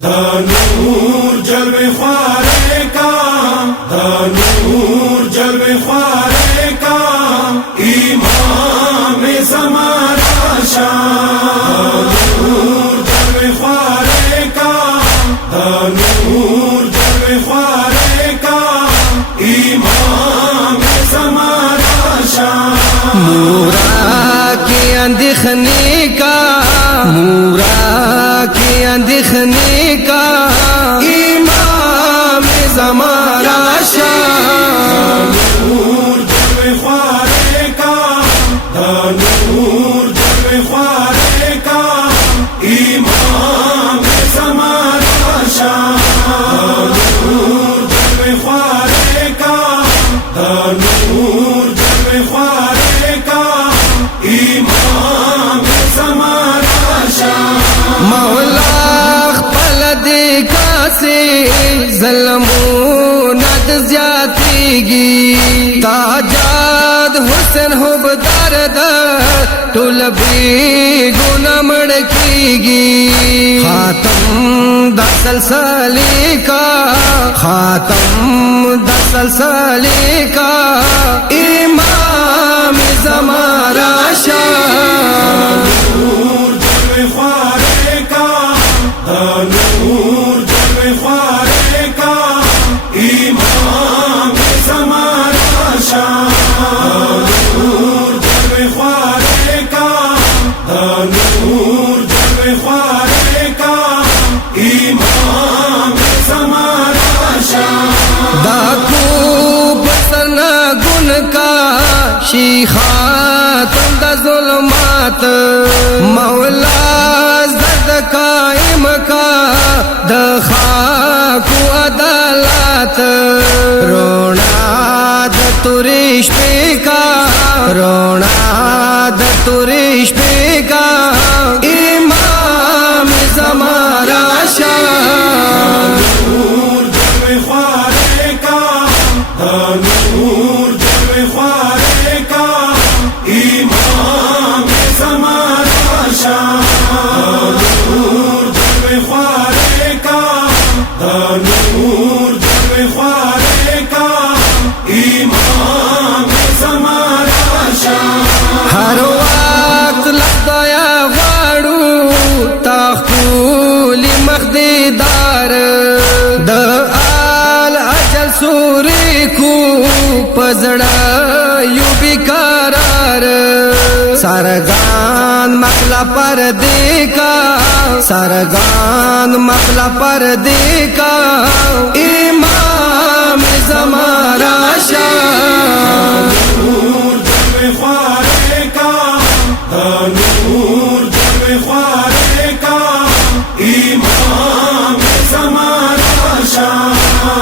نور جلوے خوارے کا، نور جلوے خوارے کا، امام زمانہ شاہ۔ نور جلوے خوارے کا، نور جلوے خوارے کا، امام زمانہ شاہ۔ مورا کی اندیخنی کا، مورا کی اندیخنی کا، امام زمانہ شاہ۔ نور جلوے خوارے کا، نور جلوے خوارے کا، امام زمانہ شاہ۔ نور جلوے خوارے کا، نور جلوے خوارے کا، امام زمانہ شاہ۔ مولا خپل دیکھا سے ظلمون زیاتیگی، تاجاد حسن حب درد ټول بی گناہ مڑ کیگی۔ خاتم دا سلسلے کا، خاتم دا سلسلے کا، امام زمانہ شاہ۔ نور جلوے خوارے کا، نور جلوے خوارے کا، امام زمانہ شاہ۔ نور جلوے خوارے کا، نور جلوے خوارے کا، امام زمانہ شاہ۔ ڈاکو بسنا گن کا، شیخاتم دا ظلمات، مولا زد قائم کا، دخاکو عدالت، رونا دا تریش پہ کا، رونا دا تریش پہ کا، امام زمانہ شاہ۔ نور جلوے خوارے کا، نور جلوے خوارے کا، امام زمانہ شاہ۔ نور جلوے خوارے کا، نور جلوے خوارے کا، امام زمانہ شاہ۔ ہر وقت لخدایا غاڑو تاخولی مخدیدار، دا آل اجل سوری کو پزڑا یو بیقرار، سرگان مخلا پر دیکھا، سرگان مخلا پر دیکھا،